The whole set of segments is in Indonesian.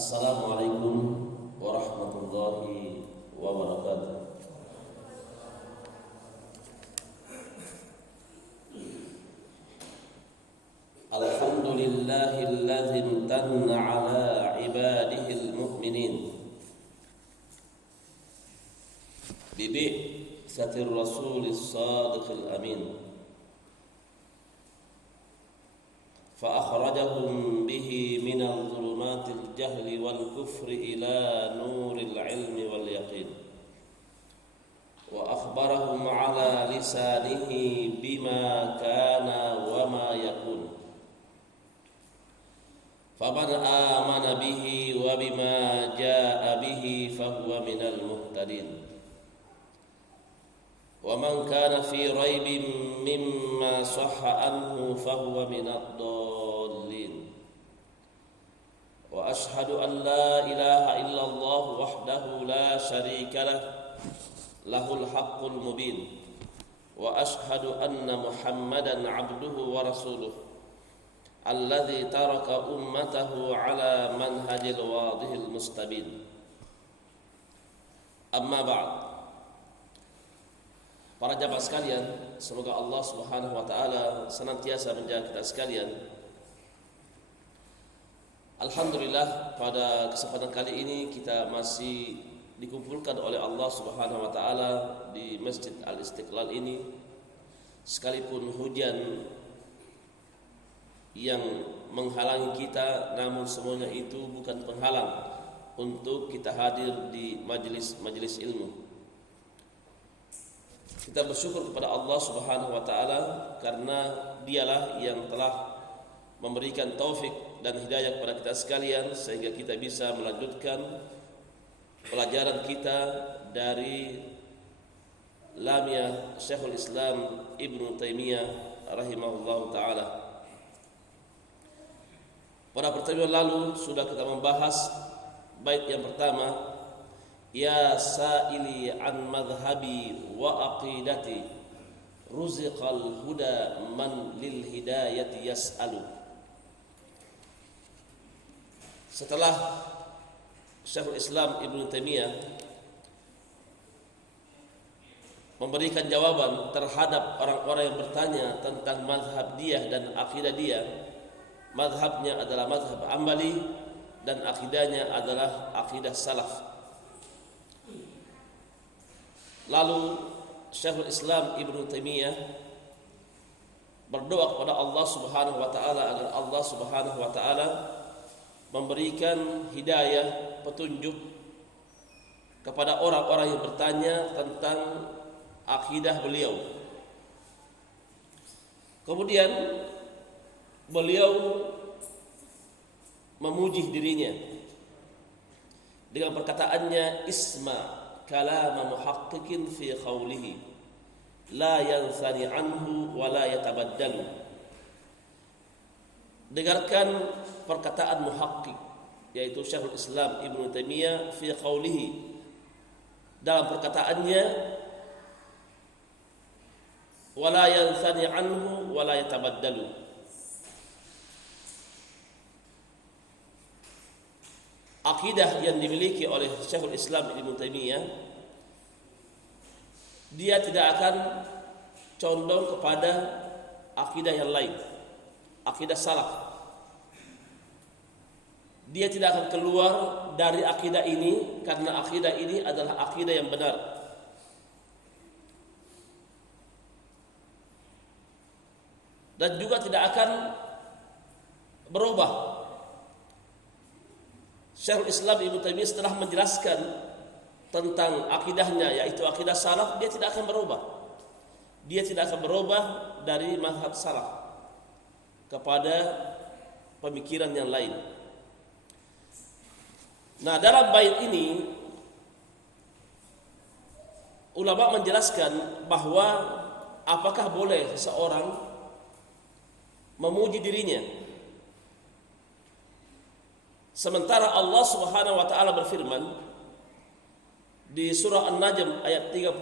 Assalamualaikum warahmatullahi wabarakatuh. Alhamdulillahilladzi imtanna ala ibadihil mu'minin bibi'tsatir rasulis sadiqil amin فأخرجهم به من الظلمات الجهل والكفر إلى نور العلم واليقين وأخبرهم على لسانه بما كان وما يكون فمن آمن به وبما جاء به فهو من المهتدين ومن كان في ريب مما صح عنه فهو من الضالين وأشهد أن لا إله إلا الله وحده لا شريك له الحق المبين وأشهد أن محمدا عبده ورسوله الذي ترك أمته على منهج الواضح المستبين أما بعد. Para jamaah sekalian, semoga Allah Subhanahu wa taala senantiasa menjaga kita sekalian. Alhamdulillah, pada kesempatan kali ini kita masih dikumpulkan oleh Allah Subhanahu wa taala di Masjid Al-Istiqlal ini, sekalipun hujan yang menghalangi kita, namun semuanya itu bukan penghalang untuk kita hadir di majelis ilmu. Kita bersyukur kepada Allah Subhanahu wa taala karena Dialah yang telah memberikan taufik dan hidayah kepada kita sekalian sehingga kita bisa melanjutkan pelajaran kita dari Lamia Syekhul Islam Ibnu Taimiyah rahimahullahu taala. Pada pertemuan lalu sudah kita membahas bait yang pertama, ya sa'ili an madhhabi wa aqidati ruziqal huda man lil hidayati yas'alu. Setelah Syekhul Islam Ibnu Taimiyah memberikan jawaban terhadap orang-orang yang bertanya tentang mazhab dia dan akidah dia, mazhabnya adalah mazhab Ambali dan akidahnya adalah akidah salaf. Lalu Syekhul Islam Ibnu Taimiyah berdoa kepada Allah Subhanahu wa taala agar Allah Subhanahu wa taala memberikan hidayah, petunjuk kepada orang-orang yang bertanya tentang akidah beliau. Kemudian beliau memuji dirinya dengan perkataannya, isma kalam muhaqqiqin fi qawlihi la yansani anhu wa la yatabaddalu. Dengarkan perkataan muhaqqiq, yaitu Syekhul Islam Ibnu Taimiyah fi qawlihi, dalam perkataannya wa la yansani anhu wa la yatabaddalu. Akidah yang dimiliki oleh Syekhul Islam Ibnu Taimiyah, dia tidak akan condong kepada akidah yang lain, akidah salaf. Dia tidak akan keluar dari akidah ini karena akidah ini adalah akidah yang benar. Dan juga tidak akan berubah. Syekhul Islam Ibnu Taimiyah setelah menjelaskan tentang akidahnya, yaitu akidah salaf, dia tidak akan berubah. Dia tidak akan berubah dari mazhab salaf kepada pemikiran yang lain. Nah, dalam bait ini ulama menjelaskan bahwa apakah boleh seseorang memuji dirinya sementara Allah Subhanahu wa taala berfirman di surah An-Najm ayat 32,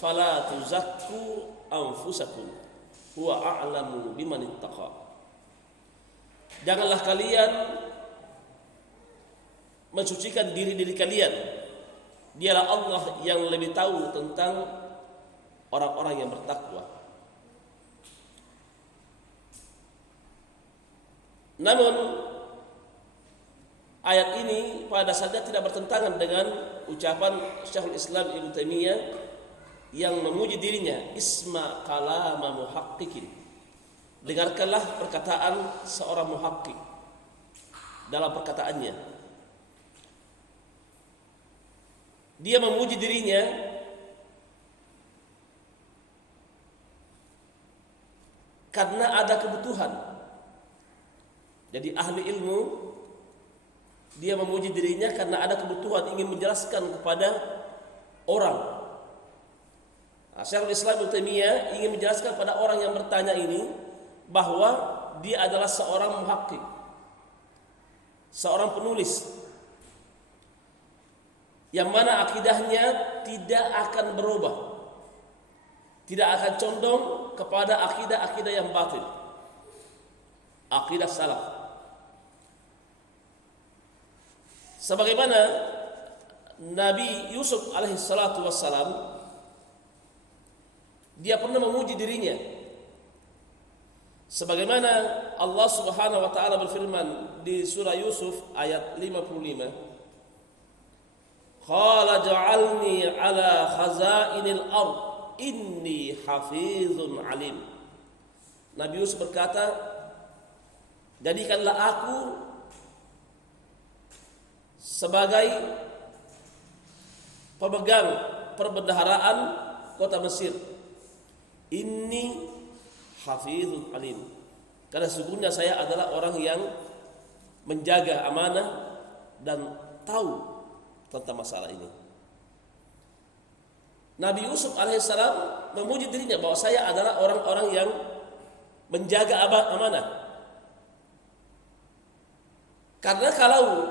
fala tuzakku anfusakum huwa a'lamu biman ittaqa. Janganlah kalian mensucikan diri kalian. Dialah Allah yang lebih tahu tentang orang-orang yang bertakwa. Namun ayat ini pada dasarnya tidak bertentangan dengan ucapan Syekhul Islam Ibnu Taimiyah yang memuji dirinya, isma kalama muhaqqiqin. Dengarkanlah perkataan seorang muhaqqiq dalam perkataannya. Dia memuji dirinya karena ada kebutuhan. Jadi ahli ilmu, dia memuji dirinya karena ada kebutuhan ingin menjelaskan kepada orang. Syekhul Islam Ibnu Taimiyah ingin menjelaskan pada orang yang bertanya ini bahwa dia adalah seorang muhaqqiq, seorang penulis yang mana akidahnya tidak akan berubah, tidak akan condong kepada akidah-akidah yang batil, akidah salaf. Sebagaimana Nabi Yusuf alaihi salatu wassalam, dia pernah memuji dirinya. Sebagaimana Allah Subhanahu wa taala berfirman di surah Yusuf ayat 55, qala ja'alni ala khazainil ard inni hafizun alim. Nabi Yusuf berkata, jadikanlah aku sebagai pemegang perbendaharaan kota Mesir. Inni hafizun alim. Karena sesungguhnya saya adalah orang yang menjaga amanah dan tahu tentang masalah ini. Nabi Yusuf alaihissalam memuji dirinya bahwa saya adalah orang-orang yang menjaga amanah. Karena kalau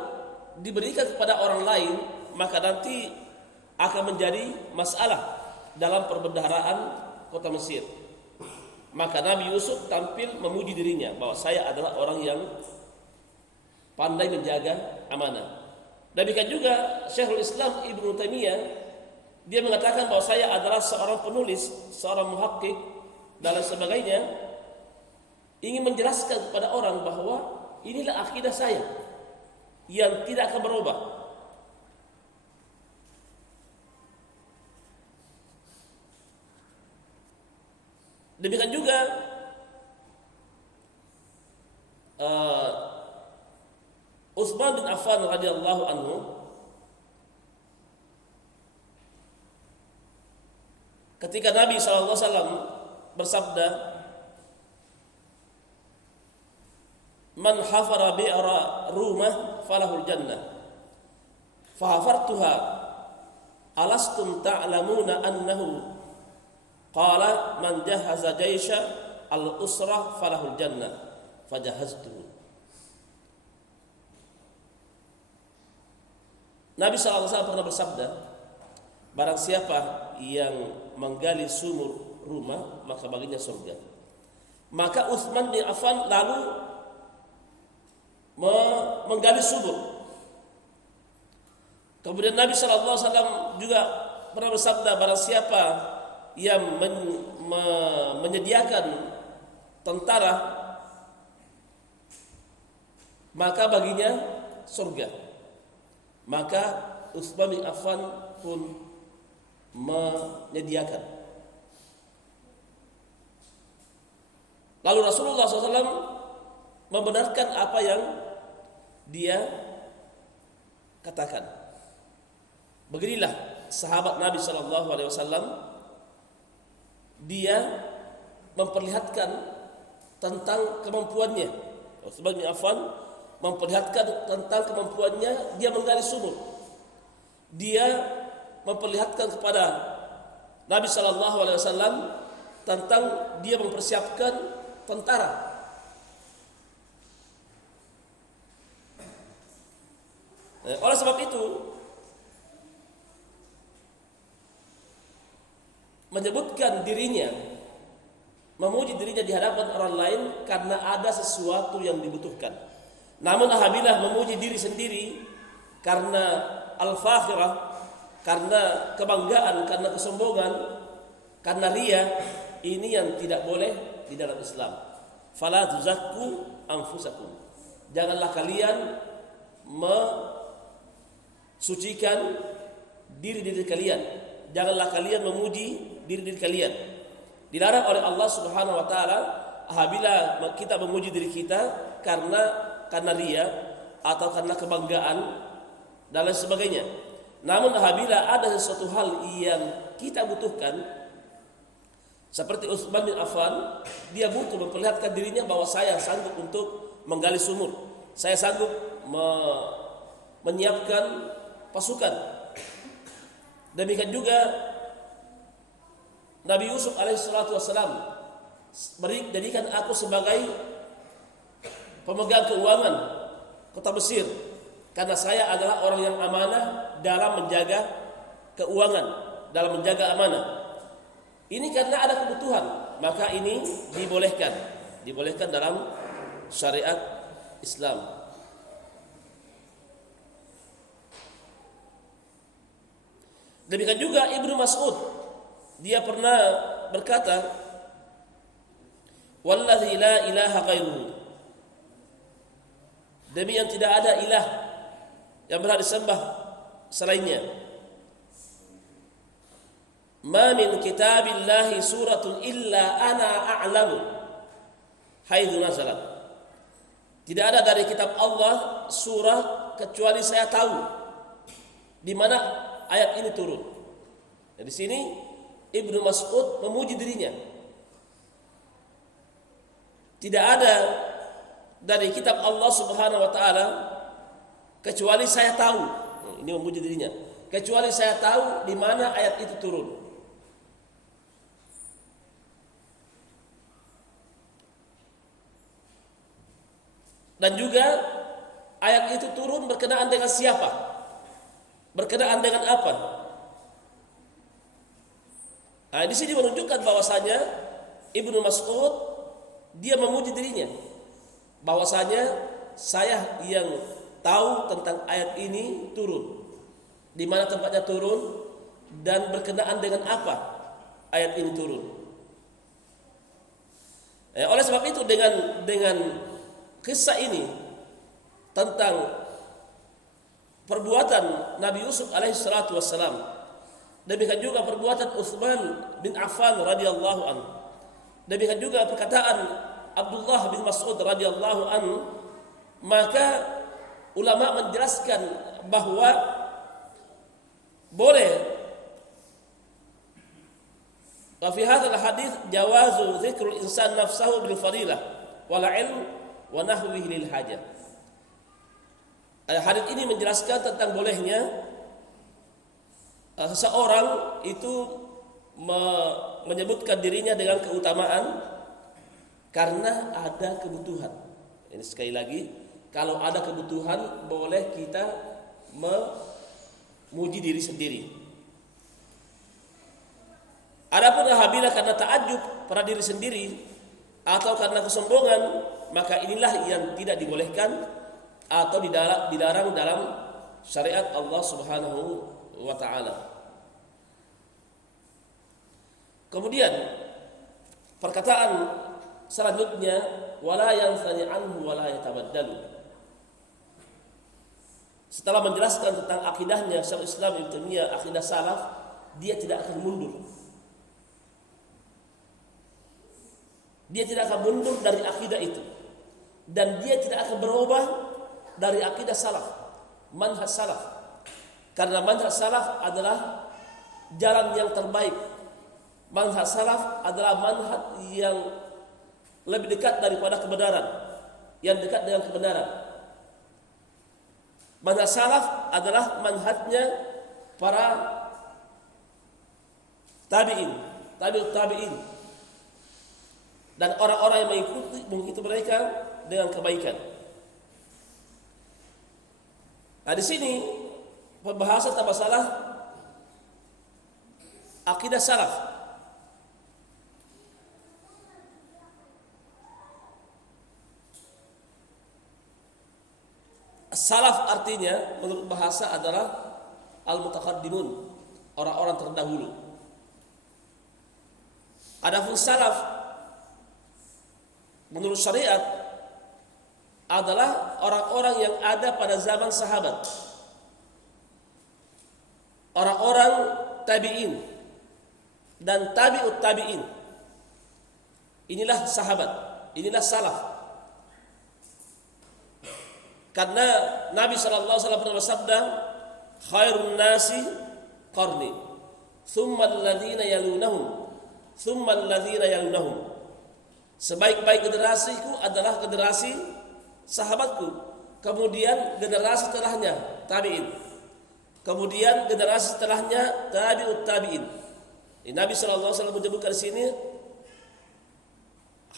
diberikan kepada orang lain, maka nanti akan menjadi masalah dalam perbendaharaan kota Mesir. Maka Nabi Yusuf tampil memuji dirinya bahwa saya adalah orang yang pandai menjaga amanah. Demikian juga Syekhul Islam Ibnu Taimiyah, dia mengatakan bahwa saya adalah seorang penulis, seorang muhaqqiq dan lain sebagainya, ingin menjelaskan kepada orang bahwa inilah akidah saya yang tidak akan berubah. Demikian juga Utsman bin Affan radhiyallahu anhu ketika Nabi sallallahu alaihi wasallam bersabda, "Man hafara bi'ra rumah falahul jannah." Fahafartuha alastum ta'lamuna annahu qala man jahaza jaisha al-usra falahul jannah fajahaztuhu. Nabi SAW pernah bersabda, barang siapa yang menggali sumur rumah maka baginya surga. Maka Utsman bin Affan lalu menggali sumur. Kemudian Nabi SAW juga pernah bersabda, barang siapa yang menyediakan tentara maka baginya surga. Maka Utsman bin Affan pun menyediakan. Lalu Rasulullah SAW membenarkan apa yang dia katakan. Beginilah sahabat Nabi SAW, dia memperlihatkan tentang kemampuannya. Utsman bin Affan memperlihatkan tentang kemampuannya, dia menggali sumur. Dia memperlihatkan kepada Nabi SAW tentang dia mempersiapkan tentara. Oleh sebab itu, menyebutkan dirinya, memuji dirinya di hadapan orang lain karena ada sesuatu yang dibutuhkan. Namun apabila memuji diri sendiri karena al-fakhirah, karena kebanggaan, karena kesombongan, karena riya, ini yang tidak boleh di dalam Islam. Fala tuzakku anfusakum. Janganlah kalian mensucikan diri-diri kalian. Janganlah kalian memuji diri-diri kalian. Dilarang oleh Allah Subhanahu wa taala apabila kita memuji diri kita karena riya atau karena kebanggaan dan lain sebagainya. Namun apabila ada sesuatu hal yang kita butuhkan, seperti Utsman bin Affan, dia butuh memperlihatkan dirinya bahwa saya sanggup untuk menggali sumur, saya sanggup menyiapkan pasukan. Demikian juga Nabi Yusuf alaihissalatu wassalam, jadikan aku sebagai pemegang keuangan kota Mesir, karena saya adalah orang yang amanah dalam menjaga keuangan, dalam menjaga amanah. Ini karena ada kebutuhan, maka ini dibolehkan dalam syariat Islam. Demikian juga Ibnu Mas'ud, dia pernah berkata, "Wallazi la ilaha ghairuhu." Demi yang tidak ada ilah yang berhak disembah selainnya. Ma min kitabillahi suratun illa ana a'lamu haitsu nazalat. Tidak ada dari kitab Allah surah kecuali saya tahu di mana ayat ini turun. Di sini Ibnu Mas'ud memuji dirinya. Tidak ada dari kitab Allah Subhanahu wa taala kecuali saya tahu. Ini memuji dirinya. Kecuali saya tahu di mana ayat itu turun. Dan juga ayat itu turun berkenaan dengan siapa? Berkenaan dengan apa? Nah, di sini menunjukkan bahwasanya Ibnu Mas'ud dia memuji dirinya, bahwasanya saya yang tahu tentang ayat ini turun, di mana tempatnya turun, dan berkenaan dengan apa ayat ini turun. Oleh sebab itu dengan kisah ini tentang perbuatan Nabi Yusuf alaihissalatu wassalam, demikian juga perbuatan Utsman bin Affan radhiyallahu anhu, demikian juga perkataan Abdullah bin Mas'ud radhiyallahu anhu, maka ulama menjelaskan bahwa boleh wa fi hadzal hadits jawazu dzikrul insan nafsahu bil fadilah wal ilm wa nahwihi lil hajah. Hadits ini menjelaskan tentang bolehnya seseorang itu menyebutkan dirinya dengan keutamaan karena ada kebutuhan. Ini sekali lagi, kalau ada kebutuhan boleh kita memuji diri sendiri. Adapun apabila karena ta'ajub pada diri sendiri atau karena kesombongan, maka inilah yang tidak dibolehkan atau dilarang dalam syariat Allah Subhanahu wa taala. Kemudian perkataan selanjutnya, wala yansani anhu wala yatabaddalu. Setelah menjelaskan tentang akidahnya Syekhul Islam Ibnu Taimiyah, akidah salaf, dia tidak akan mundur. Dia tidak akan mundur dari akidah itu, dan dia tidak akan berubah dari akidah salaf, manhaj salaf. Karena manhaj salaf adalah jalan yang terbaik. Manhaj salaf adalah manhaj yang lebih dekat daripada kebenaran, yang dekat dengan kebenaran. Manhaj salaf adalah manhajnya para tabi'in, tabi'ut tabi'in, dan orang-orang yang mengikuti mereka dengan kebaikan. Nah, di sini pembahasan tentang masalah akidah salaf. Salaf artinya menurut bahasa adalah al-mutaqaddimun, orang-orang terdahulu. Adapun salaf menurut syariat adalah orang-orang yang ada pada zaman sahabat, orang-orang tabi'in dan tabi'ut tabi'in. Inilah sahabat, inilah salaf. Karena Nabi sallallahu alaihi wasallam pernah bersabda, khairun nasi qarni, thumma alladhina yalunahum, thumma alladhina yalunahum. Sebaik-baik generasiku adalah generasi sahabatku, kemudian generasi setelahnya tabi'in, kemudian generasi setelahnya tabi'ut tabi'in. Nabi sallallahu alaihi wasallam menyebutkan di sini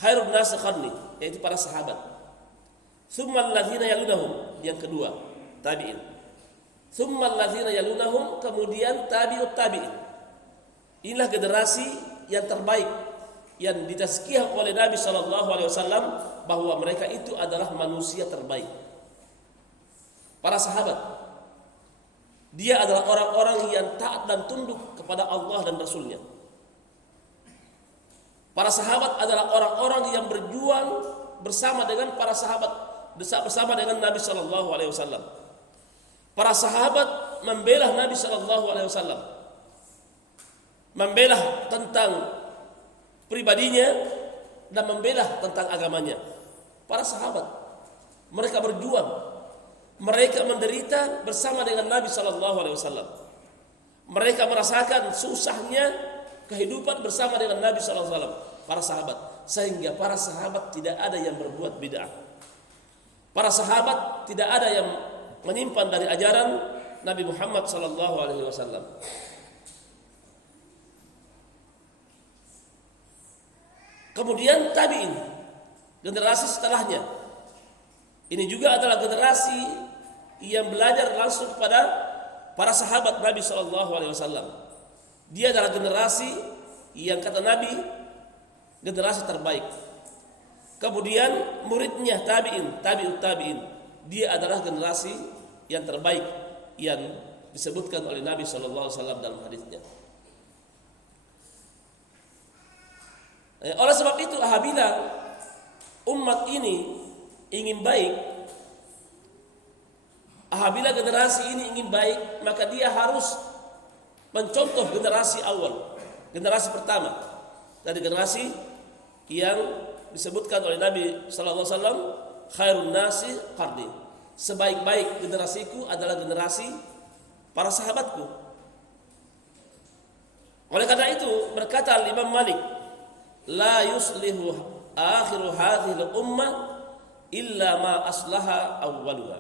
khairun nasi qarni, yaitu para sahabat. Tsumma alladzina yalunahum, yang kedua tabi'in. Tsumma alladzina yalunahum, kemudian tabi'ut tabi'in. Inilah generasi yang terbaik yang ditazkiyah oleh Nabi sallallahu alaihi wasallam bahwa mereka itu adalah manusia terbaik. Para sahabat, dia adalah orang-orang yang taat dan tunduk kepada Allah dan Rasul-Nya. Para sahabat adalah orang-orang yang berjuang bersama dengan para sahabat, bersama dengan Nabi sallallahu alaihi wasallam. Para sahabat membela Nabi sallallahu alaihi wasallam, membela tentang pribadinya dan membela tentang agamanya. Para sahabat, mereka berjuang, mereka menderita bersama dengan Nabi sallallahu alaihi wasallam. Mereka merasakan susahnya kehidupan bersama dengan Nabi sallallahu alaihi wasallam, para sahabat, sehingga para sahabat tidak ada yang berbuat bid'ah. Para sahabat tidak ada yang menyimpan dari ajaran Nabi Muhammad sallallahu alaihi wasallam. Kemudian tabi'in, generasi setelahnya. Ini juga adalah generasi yang belajar langsung kepada para sahabat Nabi sallallahu alaihi wasallam. Dia adalah generasi yang kata Nabi generasi terbaik. Kemudian muridnya tabi'in, tabi'ut tabi'in, dia adalah generasi yang terbaik yang disebutkan oleh Nabi sallallahu alaihi wasallam dalam hadisnya. Oleh sebab itu, apabila umat ini ingin baik, apabila generasi ini ingin baik, maka dia harus mencontoh generasi awal, generasi pertama dari generasi yang disebutkan oleh Nabi sallallahu alaihi wasallam, khairun nasi qarni. Sebaik-baik generasiku adalah generasi para sahabatku. Oleh karena itu berkata Imam Malik, la yuslihu akhiru hadhihi al-ummah illa ma aslaha awwaluha.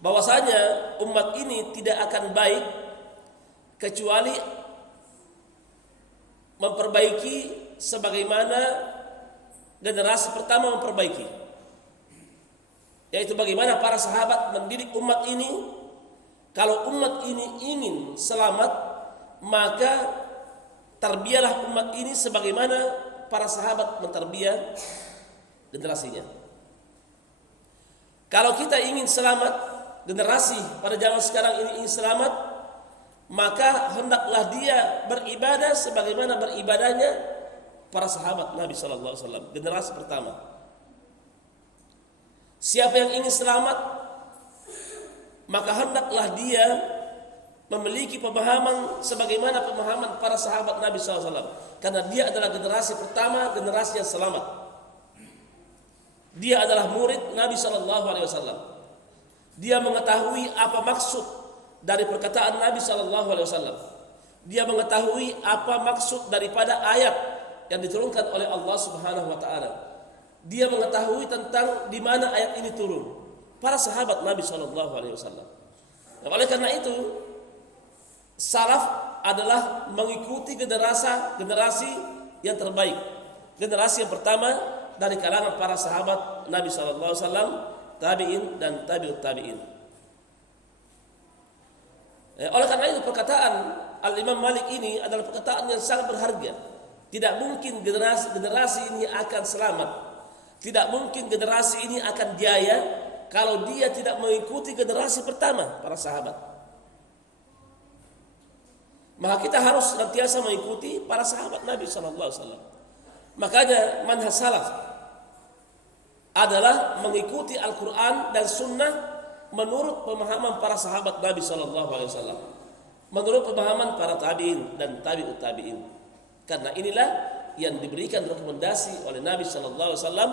Bahwasanya umat ini tidak akan baik kecuali memperbaiki sebagaimana generasi pertama memperbaiki, yaitu bagaimana para sahabat mendidik umat ini. Kalau umat ini ingin selamat, maka terbiarlah umat ini sebagaimana para sahabat menterbiah generasinya. Kalau kita ingin selamat, generasi pada zaman sekarang ini ingin selamat, maka hendaklah dia beribadah sebagaimana beribadahnya para sahabat Nabi sallallahu alaihi wasallam, generasi pertama. Siapa yang ingin selamat, maka hendaklah dia memiliki pemahaman sebagaimana pemahaman para sahabat Nabi sallallahu alaihi wasallam, karena dia adalah generasi pertama, generasi yang selamat. Dia adalah murid Nabi sallallahu alaihi wasallam. Dia mengetahui apa maksud dari perkataan Nabi sallallahu alaihi wasallam. Dia mengetahui apa maksud daripada ayat yang diturunkan oleh Allah Subhanahu wa taala. Dia mengetahui tentang di mana ayat ini turun. Para sahabat Nabi sallallahu alaihi wasallam. Oleh karena itu, salaf adalah mengikuti generasi yang terbaik. Generasi yang pertama dari kalangan para sahabat Nabi sallallahu alaihi wasallam, tabi'in dan tabi'ut tabi'in. Oleh karena itu perkataan Al-Imam Malik ini adalah perkataan yang sangat berharga. Tidak mungkin generasi ini akan selamat. Tidak mungkin generasi ini akan jaya kalau dia tidak mengikuti generasi pertama para sahabat. Maka kita harus senantiasa mengikuti para sahabat Nabi sallallahu alaihi wasallam. Makanya manhaj salaf adalah mengikuti Al-Qur'an dan sunnah menurut pemahaman para sahabat Nabi sallallahu alaihi wasallam, menurut pemahaman para tabi'in dan tabi'ut tabi'in. Karena inilah yang diberikan rekomendasi oleh Nabi sallallahu alaihi wasallam,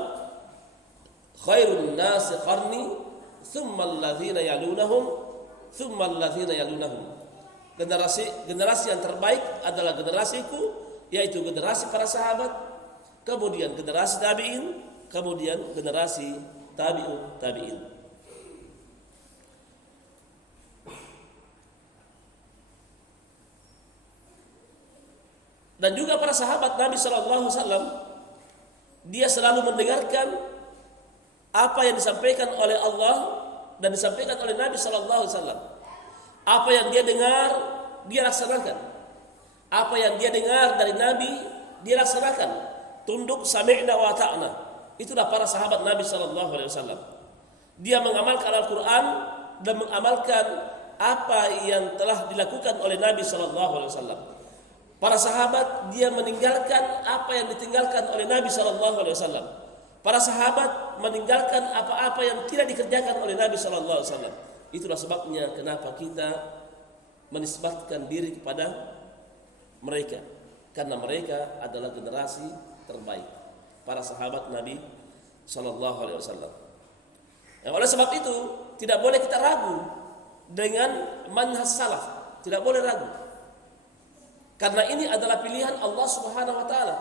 khairun nasi qarni thumma alladhina yalunahum thumma alladhina yalunahum. Generasi yang terbaik adalah generasiku, yaitu generasi para sahabat, kemudian generasi tabi'in, kemudian generasi tabi'ut tabi'in. Dan juga para sahabat Nabi sallallahu alaihi wasallam, dia selalu mendengarkan apa yang disampaikan oleh Allah dan disampaikan oleh Nabi sallallahu alaihi wasallam. Apa yang dia dengar, dia laksanakan. Apa yang dia dengar dari Nabi, dia laksanakan. Tunduk sami'na wa ta'na. Itulah para sahabat Nabi sallallahu alaihi wasallam. Dia mengamalkan Al-Qur'an dan mengamalkan apa yang telah dilakukan oleh Nabi sallallahu alaihi wasallam. Para sahabat dia meninggalkan apa yang ditinggalkan oleh Nabi sallallahu alaihi wasallam. Para sahabat meninggalkan apa-apa yang tidak dikerjakan oleh Nabi sallallahu alaihi wasallam. Itulah sebabnya kenapa kita menisbatkan diri kepada mereka, karena mereka adalah generasi terbaik, para sahabat Nabi sallallahu alaihi wasallam. Oleh sebab itu tidak boleh kita ragu dengan manhaj salaf, tidak boleh ragu. Karena ini adalah pilihan Allah Subhanahu wa taala.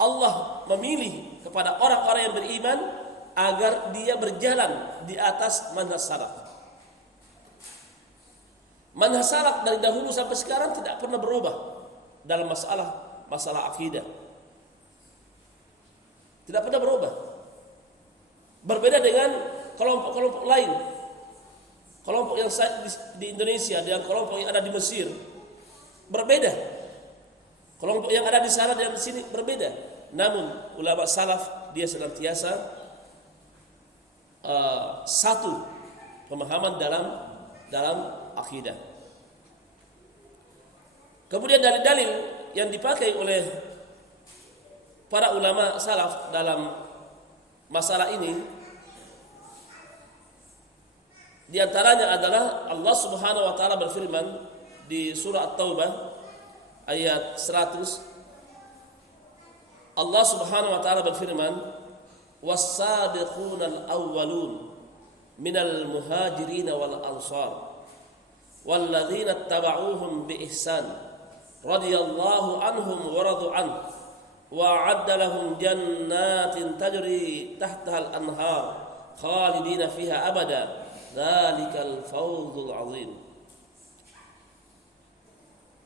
Allah memilih kepada orang-orang yang beriman agar dia berjalan di atas manhaj salaf. Manhaj salaf dari dahulu sampai sekarang tidak pernah berubah dalam masalah akidah. Tidak pernah berubah. Berbeda dengan kelompok-kelompok lain. Kelompok yang di Indonesia dengan kelompok yang ada di Mesir berbeda. Kelompok yang ada di sana dan di sini berbeda. Namun ulama salaf dia senantiasa satu pemahaman dalam akidah. Kemudian dalil-dalil yang dipakai oleh para ulama salaf dalam masalah ini, di antaranya adalah Allah Subhanahu wa taala berfirman di surah At-Taubah ayat 100. Allah Subhanahu wa taala berfirman, "Was-sabiqunal awwalun minal muhajirin wal ansar walladzina ittaba'uuhum bi ihsan radhiyallahu anhum wa radu an wa 'adda lahum jannatin tajri tahtaha al-anhar khalidina fiha abada dzalikal fawzul 'azim."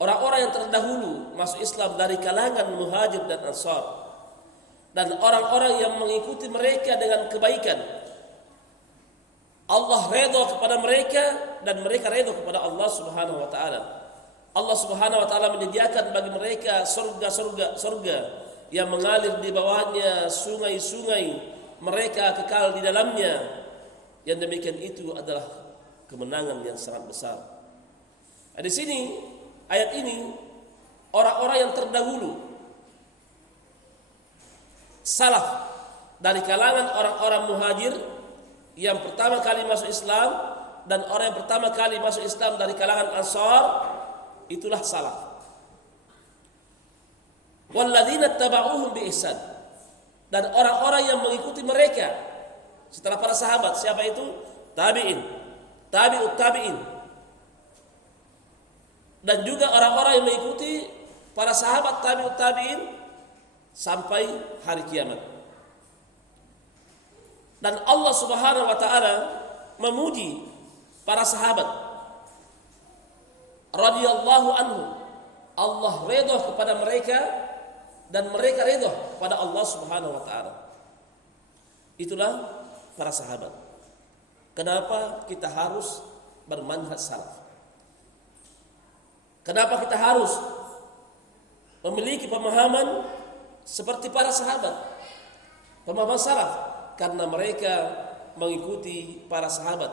Orang-orang yang terdahulu masuk Islam dari kalangan muhajir dan ansar, dan orang-orang yang mengikuti mereka dengan kebaikan, Allah redha kepada mereka dan mereka redha kepada Allah Subhanahu wa taala. Allah Subhanahu wa taala menyediakan bagi mereka surga yang mengalir di bawahnya sungai-sungai, mereka kekal di dalamnya. Yang demikian itu adalah kemenangan yang sangat besar. Di sini ayat ini orang-orang yang terdahulu salaf dari kalangan orang-orang muhajir yang pertama kali masuk Islam dan orang yang pertama kali masuk Islam dari kalangan Ansar, itulah salaf. Walladzina tabauhum bi ihsan, dan orang-orang yang mengikuti mereka setelah para sahabat. Siapa itu? Tabi'in, tabi'ut tabi'in, dan juga orang-orang yang mengikuti para sahabat tabi'ut tabi'in sampai hari kiamat. Dan Allah Subhanahu wa taala memuji para sahabat radhiyallahu anhum. Allah redha kepada mereka dan mereka redha kepada Allah Subhanahu wa taala. Itulah para sahabat. Kenapa kita harus bermanhaj salaf? Kenapa kita harus memiliki pemahaman seperti para sahabat, pemahaman salaf? Karena mereka mengikuti para sahabat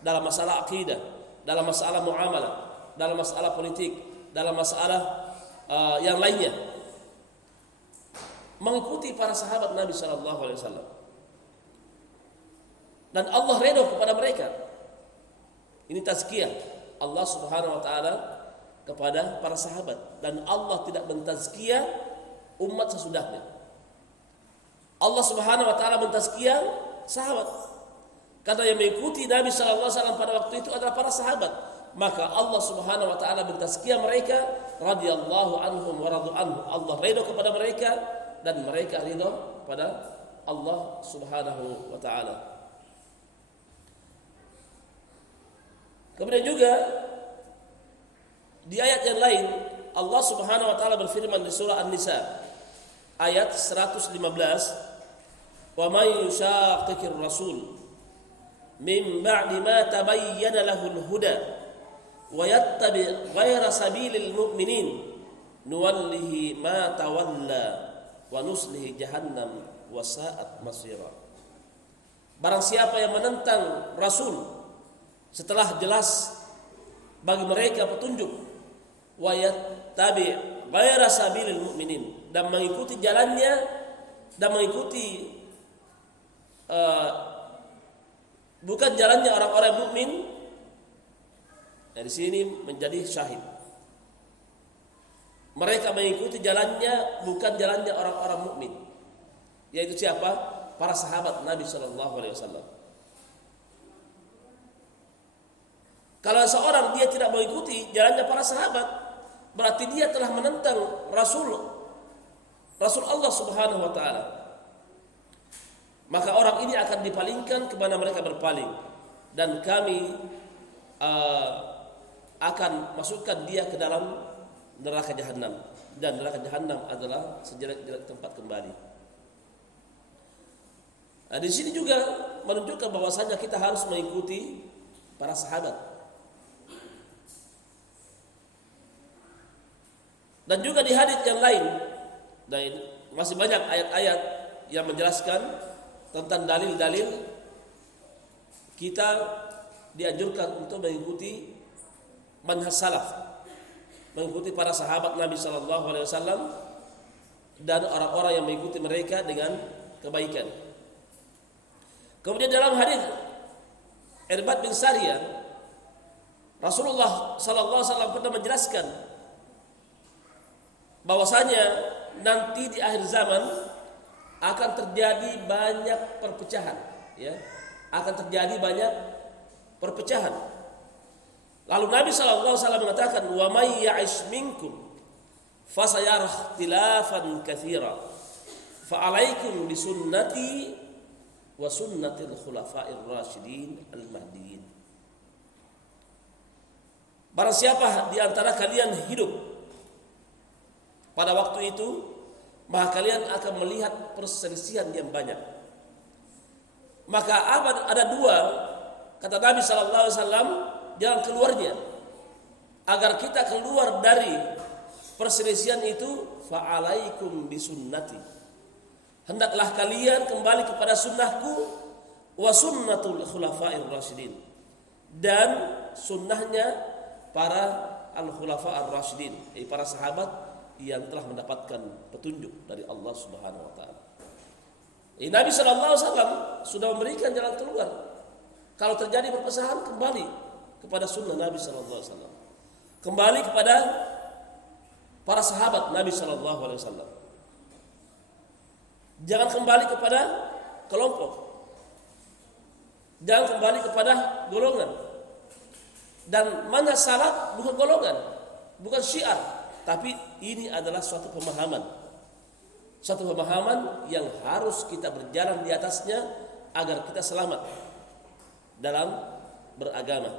dalam masalah akidah, dalam masalah muamalah, dalam masalah politik, dalam masalah yang lainnya. Mengikuti para sahabat Nabi sallallahu alaihi wasallam. Dan Allah redha kepada mereka. Ini tazkiyah Allah Subhanahu wa taala kepada para sahabat, dan Allah tidak mentazkiyah umat sesudahnya. Allah Subhanahu wa taala mentazkiyah sahabat. Karena yang mengikuti Nabi sallallahu alaihi wasallam pada waktu itu adalah para sahabat, maka Allah Subhanahu wa taala mentazkiyah mereka, radhiyallahu anhum wa radu anhu. Allah ridha kepada mereka dan mereka ridha kepada Allah Subhanahu wa taala. Kemudian juga di ayat yang lain Allah Subhanahu wa taala berfirman di surah An-Nisa ayat 115, "Wa may yushaqiqir rasul min ba'di ma tabayyana lahul huda wa yattabi' ghayra sabilil mu'minin nuwallihi ma tawalla wa nuslihi jahannam wa sa'at masira." Barang siapa yang menentang Rasul setelah jelas bagi mereka petunjuk, wa yattabi' ghayra sabilil mu'minin, dan mengikuti jalannya dan mengikuti bukan jalannya orang-orang mukmin. Di sini menjadi syahid. Mereka mengikuti jalannya bukan jalannya orang-orang mukmin. Yaitu siapa? Para sahabat Nabi sallallahu alaihi wasallam. Kalau seorang dia tidak mengikuti jalannya para sahabat, berarti dia telah menentang Rasul Allah Subhanahu wa taala. Maka orang ini akan dipalingkan kemana mereka berpaling, dan kami akan masukkan dia ke dalam neraka jahanam, dan neraka jahanam adalah sejelek-jelek tempat kembali. Nah, di sini juga menunjukkan bahwasanya kita harus mengikuti para sahabat. Dan juga di hadits yang lain, dan masih banyak ayat-ayat yang menjelaskan tentang dalil-dalil kita dianjurkan untuk mengikuti manhaj salaf, mengikuti para sahabat Nabi sallallahu alaihi wasallam dan orang-orang yang mengikuti mereka dengan kebaikan. Kemudian dalam hadis Irbad bin Sariyah, Rasulullah sallallahu alaihi wasallam pernah menjelaskan bahwasanya nanti di akhir zaman akan terjadi banyak perpecahan, ya. Akan terjadi banyak perpecahan. Lalu Nabi sallallahu alaihi wasallam mengatakan, "Wa may ya'ish minkum fasayara ikhtilafan katsira. Fa 'alaikum bi sunnati wa sunnatil khulafa'ir rasyidin al-mahdiyyin." Barang siapa di antara kalian hidup pada waktu itu, maka kalian akan melihat perselisihan yang banyak. Maka ada dua, kata Nabi sallallahu alaihi wasallam, jalan keluarnya agar kita keluar dari perselisihan itu, fa'alaikum bisunnati. Hendaklah kalian kembali kepada sunnahku, wa sunnatul khulafa'ir rasyidin, dan sunnahnya para al-khulafa ar-rasyidin, para sahabat yang telah mendapatkan petunjuk dari Allah Subhanahu wa taala. Nabi sallallahu alaihi wasallam sudah memberikan jalan keluar. Kalau terjadi perpecahan, kembali kepada sunnah Nabi sallallahu alaihi wasallam. Kembali kepada para sahabat Nabi sallallahu alaihi wasallam. Jangan kembali kepada kelompok. Jangan kembali kepada golongan. Dan manhaj salaf bukan golongan, bukan syiar. Tapi ini adalah suatu pemahaman yang harus kita berjalan di atasnya agar kita selamat dalam beragama.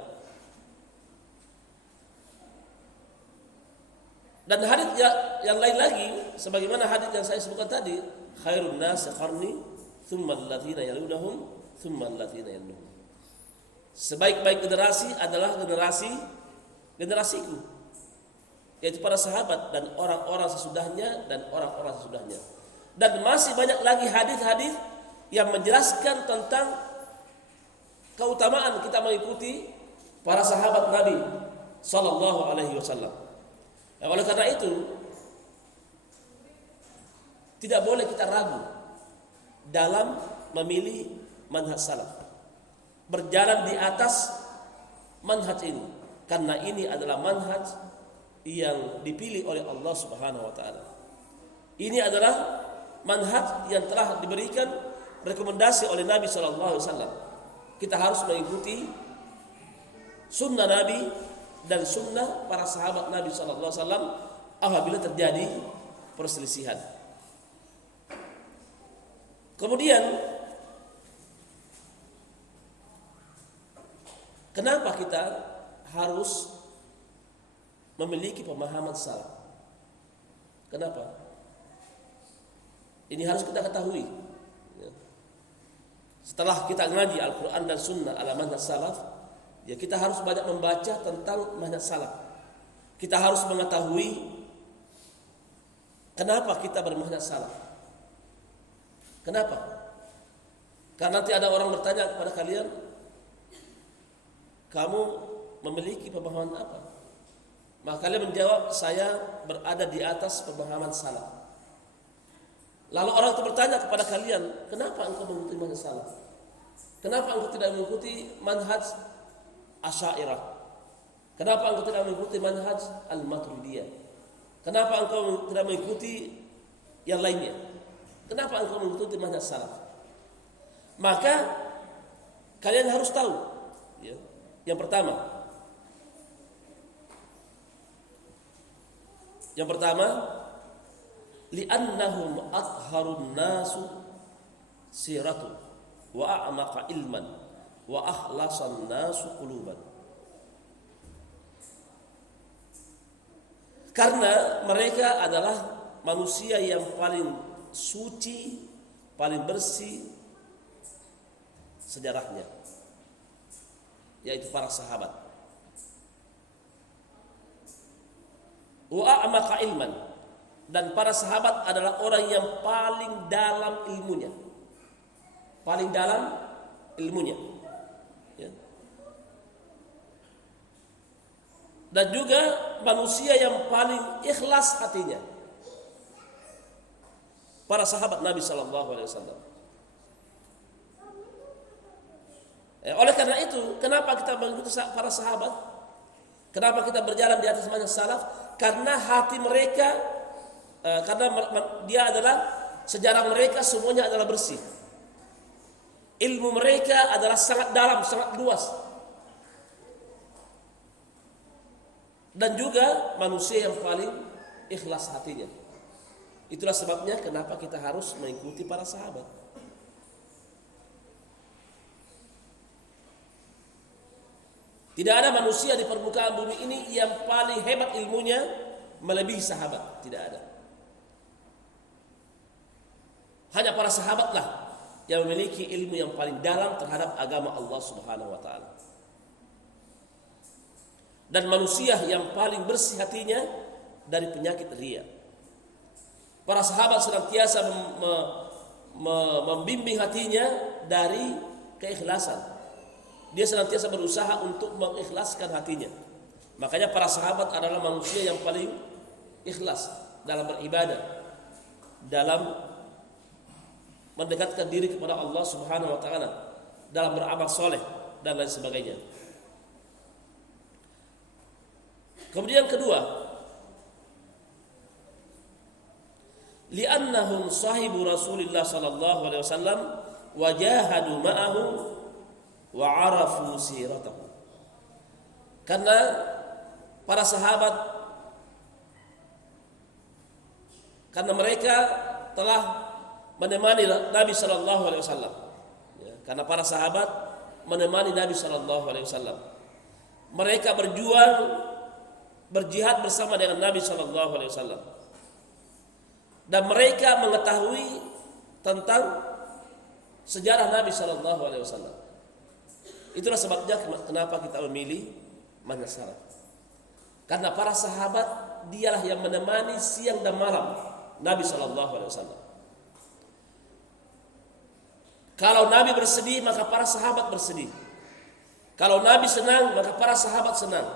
Dan hadits yang lain lagi, sebagaimana hadits yang saya sebutkan tadi, khairun nas qarni thumma alladziina yalunhum thumma alladziina yalunhum. Sebaik-baik generasi adalah generasiku, yaitu para sahabat dan orang-orang sesudahnya dan orang-orang sesudahnya. Dan masih banyak lagi hadis-hadis yang menjelaskan tentang keutamaan kita mengikuti para sahabat Nabi sallallahu alaihi wasallam. Oleh karena itu tidak boleh kita ragu dalam memilih manhaj salaf, berjalan di atas manhaj ini, karena ini adalah manhaj yang dipilih oleh Allah Subhanahu wa taala. Ini adalah manhaj yang telah diberikan rekomendasi oleh Nabi sallallahu alaihi wasallam. Kita harus mengikuti sunnah Nabi dan sunnah para sahabat Nabi sallallahu alaihi wasallam apabila terjadi perselisihan. Kemudian kenapa kita harus memiliki pemahaman salaf? Kenapa? Ini harus kita ketahui. Setelah kita ngaji Al-Quran dan Sunnah ala manhaj salaf, ya kita harus banyak membaca tentang manhaj salaf. Kita harus mengetahui kenapa kita bermanhaj salaf. Kenapa? Karena nanti ada orang bertanya kepada kalian, kamu memiliki pemahaman apa? Maka kalian menjawab, saya berada di atas pemahaman salaf. Lalu orang itu bertanya kepada kalian, kenapa engkau mengikuti manhaj salaf? Kenapa engkau tidak mengikuti manhaj Asy'ariyah? Kenapa engkau tidak mengikuti manhaj Al-Maturidiyah? Kenapa engkau tidak mengikuti yang lainnya? Kenapa engkau mengikuti manhaj salaf? Maka kalian harus tahu, ya. Yang pertama, li'annahum atharun nasu siratu wa a'maqa ilman wa akhlasan nasu quluban. Karena mereka adalah manusia yang paling suci, paling bersih sejarahnya, yaitu para sahabat. Wa a'maqa ilman, dan para sahabat adalah orang yang paling dalam ilmunya. Paling dalam ilmunya, ya. Dan juga manusia yang paling ikhlas hatinya. Para sahabat Nabi sallallahu alaihi wasallam. Oleh karena itu, kenapa kita mengikuti para sahabat? Kenapa kita berjalan di atas manhaj salaf? Karena hati mereka, karena dia adalah sejarah mereka semuanya adalah bersih. Ilmu mereka adalah sangat dalam, sangat luas. Dan juga manusia yang paling ikhlas hatinya. Itulah sebabnya kenapa kita harus mengikuti para sahabat. Tidak ada manusia di permukaan bumi ini yang paling hebat ilmunya melebihi sahabat. Tidak ada. Hanya para sahabatlah yang memiliki ilmu yang paling dalam terhadap agama Allah Subhanahu wa taala. Dan manusia yang paling bersih hatinya dari penyakit riya. Para sahabat senantiasa membimbing hatinya dari keikhlasan. Dia senantiasa berusaha untuk mengikhlaskan hatinya. Makanya para sahabat adalah manusia yang paling ikhlas dalam beribadah, dalam mendekatkan diri kepada Allah Subhanahu wa taala, dalam beramal soleh dan lain sebagainya. Kemudian kedua, li'annahum sahibu Rasulillah sallallahu alaihi wasallam wa jahadu ma'ahu wa 'arafu siratahu. Karena para sahabat, karena mereka telah menemani Nabi sallallahu alaihi wasallam. Karena para sahabat menemani Nabi sallallahu alaihi wasallam. Mereka berjuang, berjihad bersama dengan Nabi sallallahu alaihi wasallam. Dan mereka mengetahui tentang sejarah Nabi sallallahu alaihi wasallam. Itulah sebabnya kenapa kita memilih manhaj salaf. Karena para sahabat dialah yang menemani siang dan malam Nabi sallallahu alaihi wasallam. Kalau Nabi bersedih, maka para sahabat bersedih. Kalau Nabi senang, maka para sahabat senang.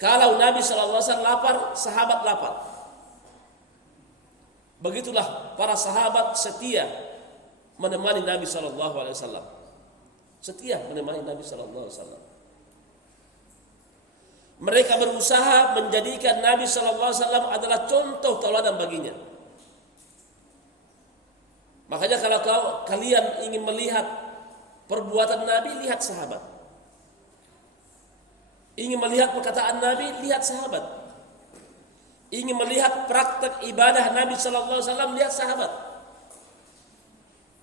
Kalau Nabi SAW lapar, sahabat lapar. Begitulah para sahabat setia menemani Nabi SAW. Setia menemani Nabi SAW. Mereka berusaha menjadikan Nabi SAW adalah contoh tauladan baginya. Makanya kalau kalian ingin melihat perbuatan Nabi, lihat sahabat. Ingin melihat perkataan Nabi, lihat sahabat. Ingin melihat praktek ibadah Nabi SAW, lihat sahabat.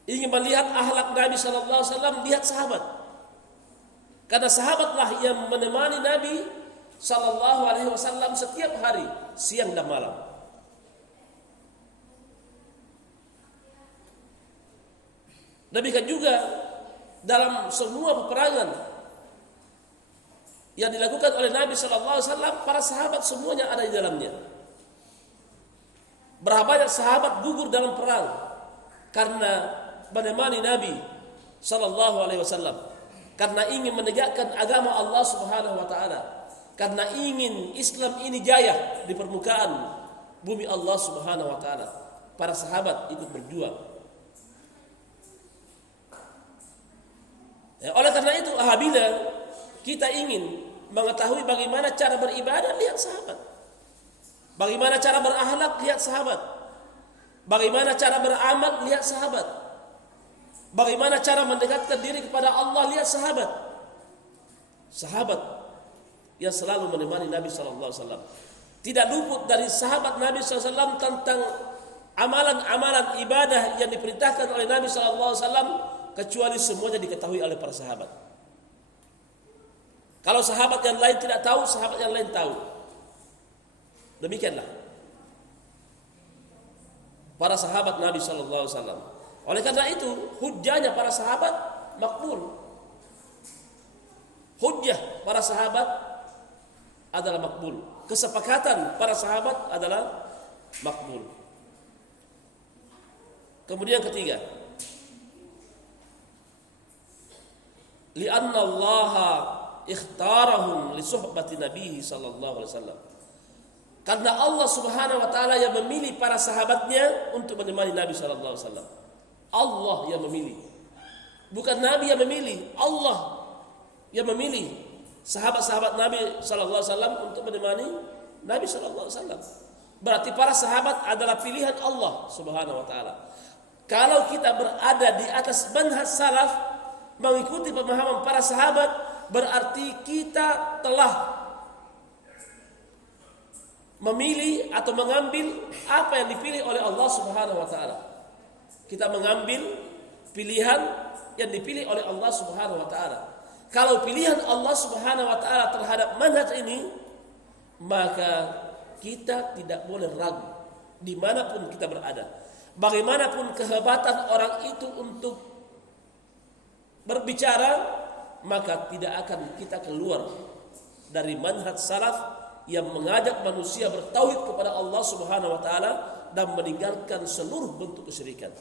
Ingin melihat akhlak Nabi SAW, lihat sahabat. Karena sahabatlah yang menemani Nabi SAW setiap hari, siang dan malam. Demikian juga dalam semua peperangan yang dilakukan oleh Nabi SAW, para sahabat semuanya ada di dalamnya. Berapa banyak sahabat gugur dalam perang karena menemani Nabi SAW, karena ingin menegakkan agama Allah Subhanahu wa taala, karena ingin Islam ini jaya di permukaan bumi Allah Subhanahu wa taala. Para sahabat ikut berjuang. Oleh karena itu, apabila kita ingin mengetahui bagaimana cara beribadah, lihat sahabat. Bagaimana cara berakhlak, lihat sahabat. Bagaimana cara beramal, lihat sahabat. Bagaimana cara mendekatkan diri kepada Allah, lihat sahabat. Sahabat yang selalu menemani Nabi SAW. Tidak luput dari sahabat Nabi SAW tentang amalan-amalan ibadah yang diperintahkan oleh Nabi SAW, kecuali semuanya diketahui oleh para sahabat. Kalau sahabat yang lain tidak tahu, sahabat yang lain tahu. Demikianlah para sahabat Nabi SAW. Oleh karena itu, hujjahnya para sahabat makbul. Hujjah para sahabat adalah makbul. Kesepakatan para sahabat adalah makbul. Kemudian ketiga, li'anna Allah ikhtarahum li suhbati Nabi sallallahu alaihi wasallam. Karena Allah Subhanahu wa taala yang memilih para sahabatnya untuk menemani Nabi sallallahu alaihi wasallam. Allah yang memilih. Bukan Nabi yang memilih, Allah yang memilih sahabat-sahabat Nabi sallallahu alaihi wasallam untuk menemani Nabi sallallahu alaihi wasallam. Berarti para sahabat adalah pilihan Allah Subhanahu wa taala. Kalau kita berada di atas manhaj salaf, mengikuti pemahaman para sahabat, berarti kita telah memilih atau mengambil apa yang dipilih oleh Allah Subhanahu wa taala. Kita mengambil pilihan yang dipilih oleh Allah Subhanahu wa taala. Kalau pilihan Allah Subhanahu wa taala terhadap manhaj ini, maka kita tidak boleh ragu dimanapun kita berada. Bagaimanapun kehebatan orang itu untuk berbicara, maka tidak akan kita keluar dari manhaj salaf yang mengajak manusia bertauhid kepada Allah Subhanahu wa taala dan meninggalkan seluruh bentuk kesyirikan.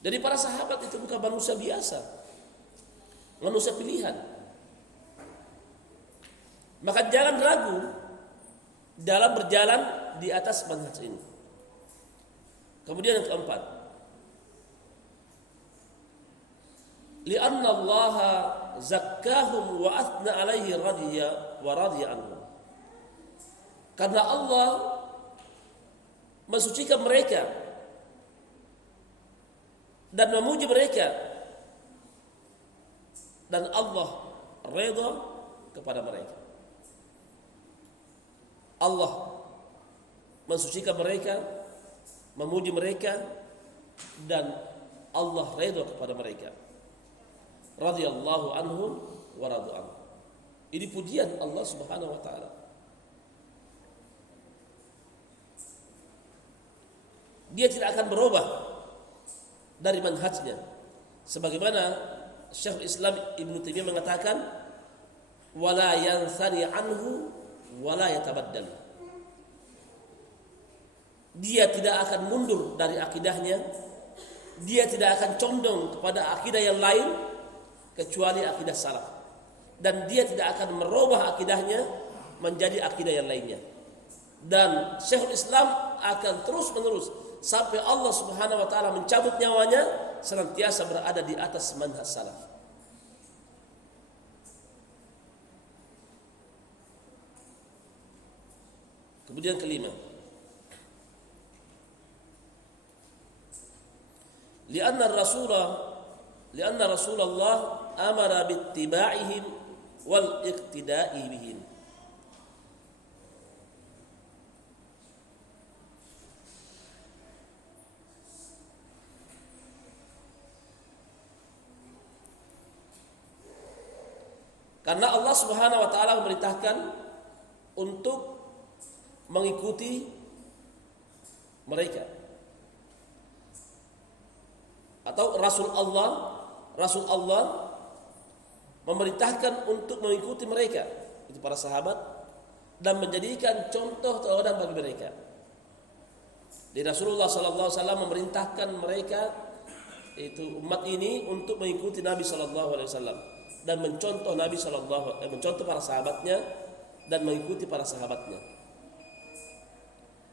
Jadi para sahabat itu bukan manusia biasa, manusia pilihan. Maka jangan ragu dalam berjalan di atas manhaj ini. Kemudian yang keempat, li'anna Allah zakkahum wa athna alaihi radiya wa radiya anhum. Karena Allah mensucikan mereka dan memuji mereka, dan Allah redha kepada mereka. Allah mensucikan mereka, memuji mereka, dan Allah redha kepada mereka. Radhiyallahu anhum wa radu anhu. Ini pujian Allah Subhanahu wa taala. Dia tidak akan berubah dari manhajnya. Sebagaimana Syekhul Islam Ibnu Taimiyah mengatakan, wala yanthani anhu wala yatabaddal. dia tidak akan mundur dari akidahnya, dia tidak akan condong kepada akidah yang lain kecuali akidah salaf, dan dia tidak akan merubah akidahnya menjadi akidah yang lainnya. Dan Syekhul Islam akan terus menerus sampai Allah Subhanahu wa taala mencabut nyawanya, senantiasa berada di atas manhaj salaf. Kemudian kelima, lianna Rasulullah amara bittiba'ihim wal iqtida'i bihim. Karena Allah Subhanahu wa taala memerintahkan untuk mengikuti mereka, atau Rasul Allah memerintahkan untuk mengikuti mereka, itu para sahabat, dan menjadikan contoh teladan bagi mereka. Di Rasulullah sallallahu alaihi wasallam memerintahkan mereka, itu umat ini, untuk mengikuti Nabi sallallahu alaihi wasallam dan mencontoh para sahabatnya dan mengikuti para sahabatnya.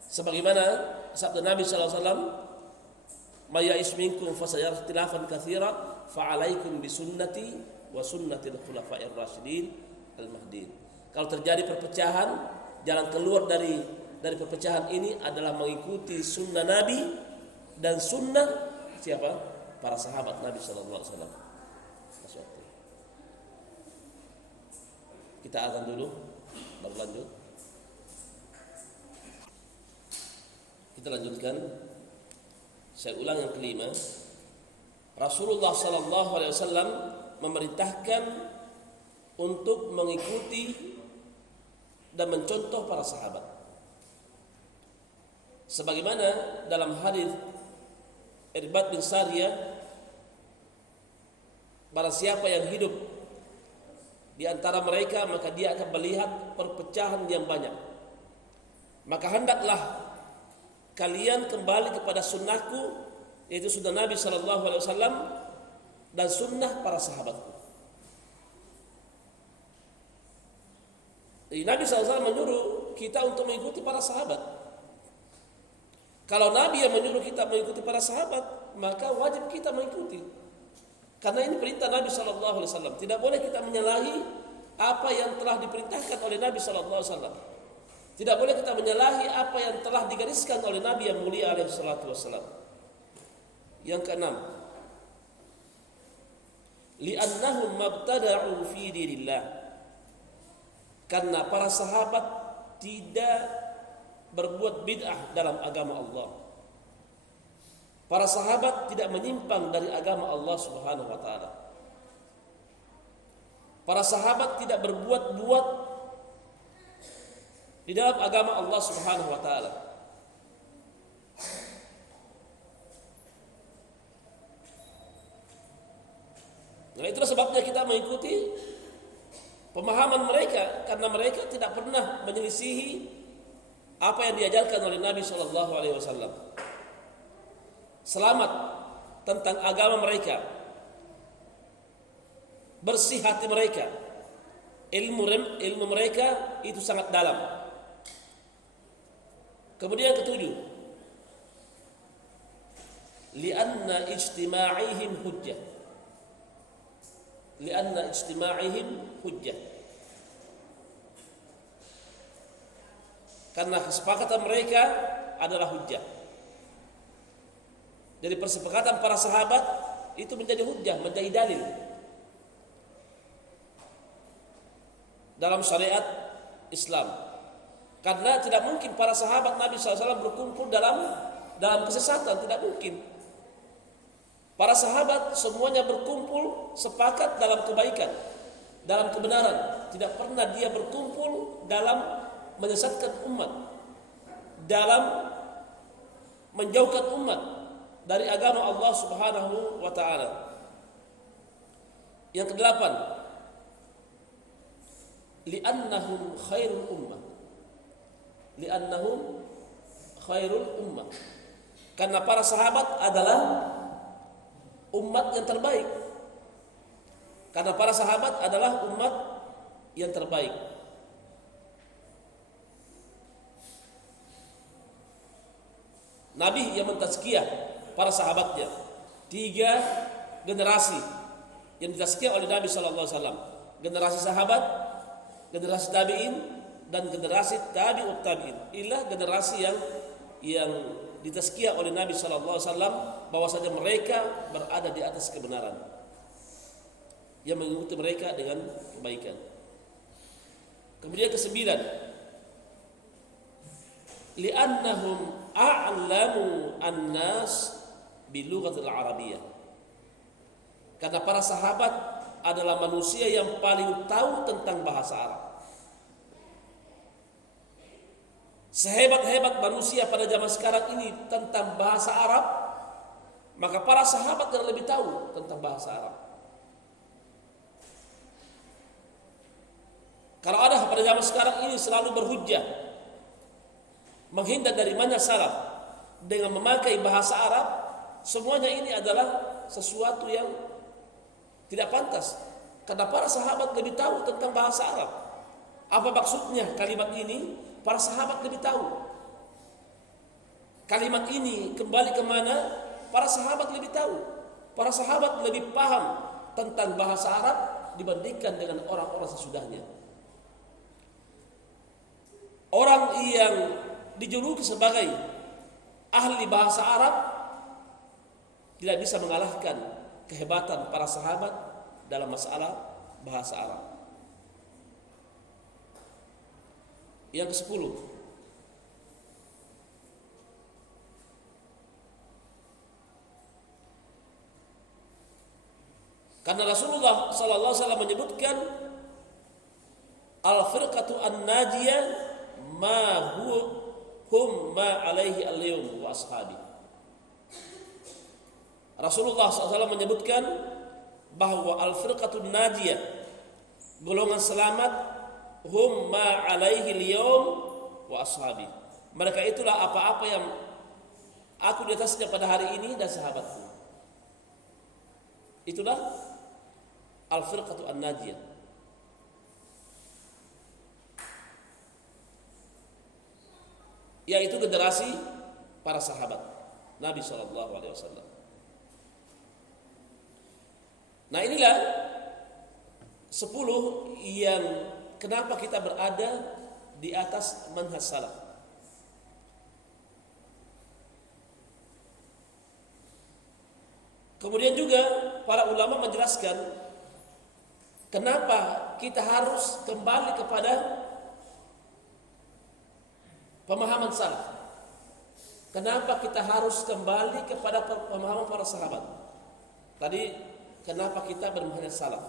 Sebagaimana sabda Nabi sallallahu alaihi wasallam, "May ya'ish minkum fasayara ikhtilafan katsiran fa 'alaikum bisunnati wa sunnatil khulafa'ir rasyidin al-mahdiyyin." Kalau terjadi perpecahan, jalan keluar dari perpecahan ini adalah mengikuti sunnah Nabi dan sunnah siapa? Para sahabat Nabi sallallahu alaihi wasallam. Kita azan dulu, baru lanjut. Kita lanjutkan. Saya ulang yang kelima. Rasulullah sallallahu alaihi wasallam memerintahkan untuk mengikuti dan mencontoh para sahabat. Sebagaimana dalam hadis Irbad bin Sariyah, barang siapa yang hidup di antara mereka maka dia akan melihat perpecahan yang banyak. Maka hendaklah kalian kembali kepada sunnahku, yaitu sunnah Nabi sallallahu alaihi wasallam dan sunnah para sahabatku. Jadi Nabi sallallahu alaihi wasallam menyuruh kita untuk mengikuti para sahabat. Kalau Nabi yang menyuruh kita mengikuti para sahabat, maka wajib kita mengikuti. Karena ini perintah Nabi sallallahu alaihi wasallam. Tidak boleh kita menyalahi apa yang telah diperintahkan oleh Nabi sallallahu alaihi wasallam. Tidak boleh kita menyalahi apa yang telah digariskan oleh Nabi yang mulia alaihi salatu wasallam. Yang keenam, li'annahum mabtada'u fi dinillah. Karena para sahabat tidak berbuat bid'ah dalam agama Allah. Para sahabat tidak menyimpang dari agama Allah Subhanahu wa taala. Para sahabat tidak berbuat-buat di dalam agama Allah Subhanahu wa taala. Nah, itulah sebabnya kita mengikuti pemahaman mereka, karena mereka tidak pernah menyelisihi apa yang diajarkan oleh Nabi sallallahu alaihi wasallam. Selamat tentang agama mereka, bersih hati mereka, ilmu mereka itu sangat dalam. Kemudian yang ketujuh, li'anna ijtima'ihim hujjah. Li'anna ijtima'ihim hujjah. Karena kesepakatan mereka adalah hujjah. Jadi persepakatan para sahabat itu menjadi hujjah, menjadi dalil dalam syariat Islam. Karena tidak mungkin para sahabat Nabi SAW berkumpul dalam kesesatan, tidak mungkin. Para sahabat semuanya berkumpul sepakat dalam kebaikan, dalam kebenaran. Tidak pernah dia berkumpul dalam menyesatkan umat, dalam menjauhkan umat dari agama Allah Subhanahu wa taala. Yang kedelapan, li'annahum khairul ummah. Li'annahum khairul ummah. Karena para sahabat adalah umat yang terbaik. Karena para sahabat adalah umat yang terbaik. Nabi yang mentazkiyah para sahabatnya. 3 generasi yang ditazkiyah oleh Nabi sallallahu alaihi wasallam. Generasi sahabat, generasi tabi'in, dan generasi tabi'ut tabi'in. Inilah generasi yang ditazkiyah oleh Nabi sallallahu alaihi wasallam bahwasanya mereka berada di atas kebenaran. Yang mengikuti mereka dengan kebaikan. Kemudian ke-9, li'annahum a'lamu an-nas bilughatil arabiyyah. Karena para sahabat adalah manusia yang paling tahu tentang bahasa Arab. Sehebat-hebat manusia pada zaman sekarang ini tentang bahasa Arab, maka para sahabat yang lebih tahu tentang bahasa Arab. Kalau ada pada zaman sekarang ini selalu berhujjah menghindar dari manhaj salaf dengan memakai bahasa Arab, semuanya ini adalah sesuatu yang tidak pantas. Karena para sahabat lebih tahu tentang bahasa Arab. Apa maksudnya kalimat ini? Para sahabat lebih tahu. Kalimat ini kembali kemana? Para sahabat lebih tahu. Para sahabat lebih paham tentang bahasa Arab dibandingkan dengan orang-orang sesudahnya. Orang yang dijuluki sebagai ahli bahasa Arab tidak bisa mengalahkan kehebatan para sahabat dalam masalah bahasa Arab. Yang ke-10, karena Rasulullah sallallahu alaihi wasallam menyebutkan al-firqatu an-najiyah ma hum ma alaihi al-yawm wa ashabi. Rasulullah SAW menyebutkan bahwa al-firqatun najiyah, golongan selamat, hum ma alaihi al-yawm wa ashabi. Mereka itulah apa-apa yang aku di atasnya pada hari ini dan sahabatku. Itulah al-firqatu an-najiyah. Yaitu generasi para sahabat Nabi sallallahu alaihi wasallam. Nah, inilah 10 yang kenapa kita berada di atas manhaj salaf. Kemudian juga para ulama menjelaskan kenapa kita harus kembali kepada pemahaman salaf. Kenapa kita harus kembali kepada pemahaman para sahabat? Tadi kenapa kita bermanhaj salaf?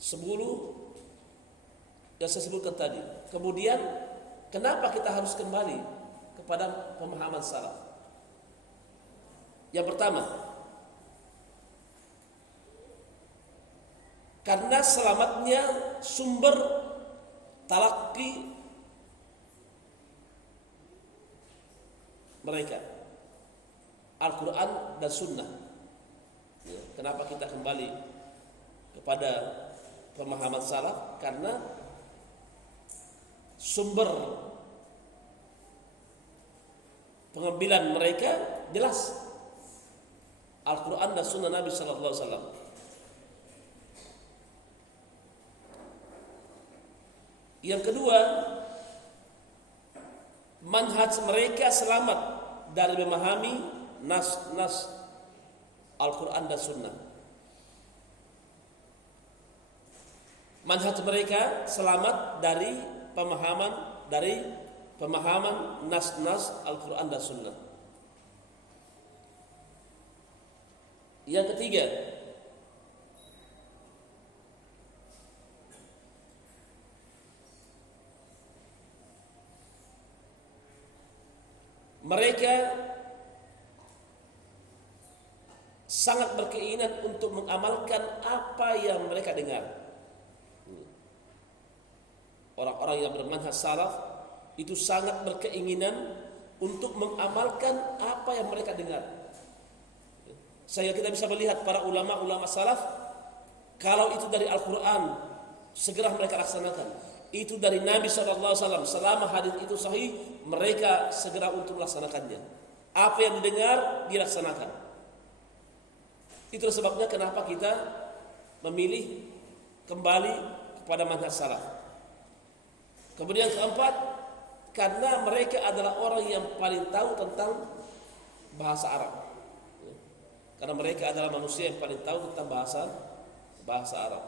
10 yang saya sebutkan tadi. Kemudian kenapa kita harus kembali kepada pemahaman salaf? Yang pertama, karena selamatnya sumber talaqi mereka, Al-Quran dan Sunnah. Kenapa kita kembali kepada pemahaman salaf? Karena sumber pengambilan mereka jelas, Al-Quran dan Sunnah Nabi Sallallahu Alaihi Wasallam. Yang kedua, manhaj mereka selamat dari memahami nas-nas Al-Quran dan Sunnah. Manhaj mereka selamat dari pemahaman nas-nas Al-Quran dan Sunnah. Yang ketiga, mereka sangat berkeinginan untuk mengamalkan apa yang mereka dengar. Orang-orang yang bermanhaj salaf itu sangat berkeinginan untuk mengamalkan apa yang mereka dengar. Saya kita bisa melihat para ulama-ulama salaf, kalau itu dari Al-Quran segera mereka laksanakan. Itu dari Nabi SAW, selama hadis itu sahih, mereka segera untuk melaksanakannya. Apa yang didengar dilaksanakan. Itulah sebabnya kenapa kita memilih kembali kepada manhaj salaf. Kemudian keempat, karena mereka adalah orang yang paling tahu tentang bahasa Arab. Karena mereka adalah manusia yang paling tahu tentang bahasa Arab.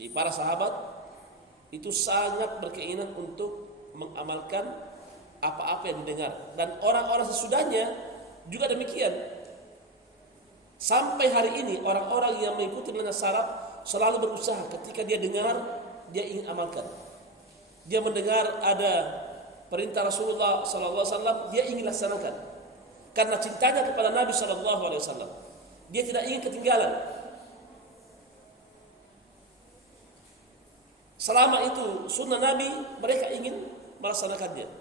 Di para sahabat itu sangat berkeinginan untuk mengamalkan apa-apa yang didengar, dan orang-orang sesudahnya juga demikian. Sampai hari ini orang-orang yang mengikuti manhaj salaf selalu berusaha ketika dia dengar, dia ingin amalkan. Dia mendengar ada perintah Rasulullah SAW, dia ingin laksanakan karena cintanya kepada Nabi SAW. Dia tidak ingin ketinggalan. Selama itu sunnah Nabi, mereka ingin melaksanakannya.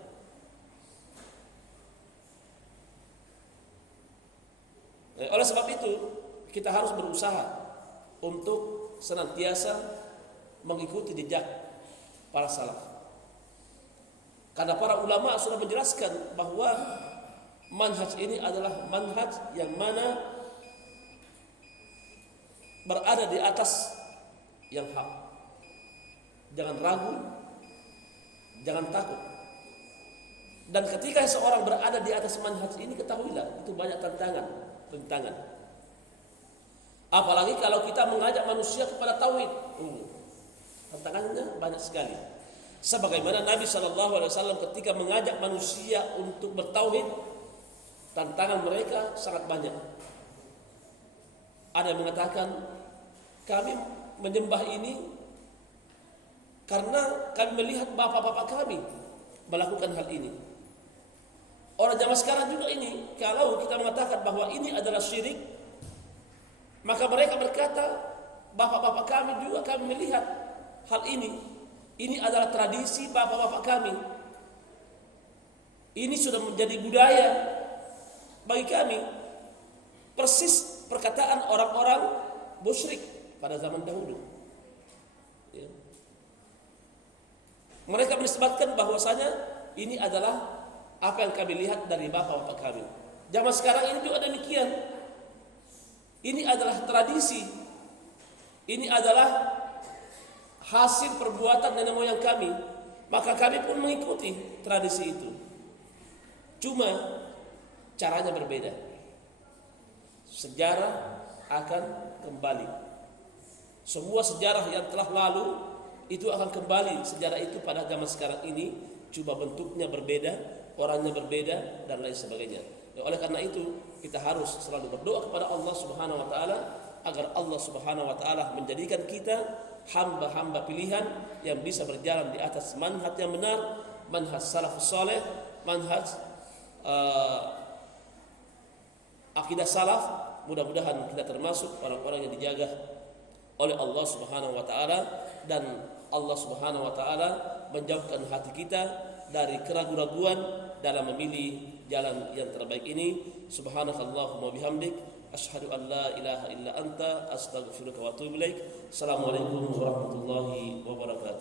Oleh sebab itu kita harus berusaha untuk senantiasa mengikuti jejak para salaf. Karena para ulama sudah menjelaskan bahwa manhaj ini adalah manhaj yang mana berada di atas yang hak. Jangan ragu, jangan takut. Dan ketika seorang berada di atas manhaj ini, ketahuilah itu banyak rintangan. Apalagi kalau kita mengajak manusia kepada tauhid, tantangannya banyak sekali. Sebagaimana Nabi SAW ketika mengajak manusia untuk bertauhid, tantangan mereka sangat banyak. Ada yang mengatakan, kami menyembah ini karena kami melihat bapak-bapak kami melakukan hal ini. Orang zaman sekarang juga ini, kalau kita mengatakan bahwa ini adalah syirik, maka mereka berkata, bapak-bapak kami juga kami melihat hal ini. Ini adalah tradisi bapak-bapak kami. Ini sudah menjadi budaya bagi kami. Persis perkataan orang-orang musyrik pada zaman dahulu. Ya. Mereka menisbatkan bahwasanya ini adalah apa yang kami lihat dari bapak-bapak kami. Zaman sekarang ini juga demikian. Ini adalah tradisi. Ini adalah hasil perbuatan nenek moyang kami, maka kami pun mengikuti tradisi itu. Cuma caranya berbeda. Sejarah akan kembali. Semua sejarah yang telah lalu itu akan kembali sejarah itu pada zaman sekarang ini, cuma bentuknya berbeda, orangnya berbeda dan lain sebagainya. Oleh karena itu kita harus selalu berdoa kepada Allah Subhanahu wa taala agar Allah Subhanahu wa taala menjadikan kita hamba-hamba pilihan yang bisa berjalan di atas manhaj yang benar, manhaj salafus saleh, manhaj akidah salaf. Mudah-mudahan kita termasuk orang-orang yang dijaga oleh Allah Subhanahu wa taala, dan Allah Subhanahu wa taala menjauhkan hati kita dari keraguan-raguan dalam memilih jalan yang terbaik ini. Subhanakallahumma bihamdik, asyhadu an la ilaha illa anta, astaghfiruka wa atubu ilaik. Assalamualaikum warahmatullahi wabarakatuh.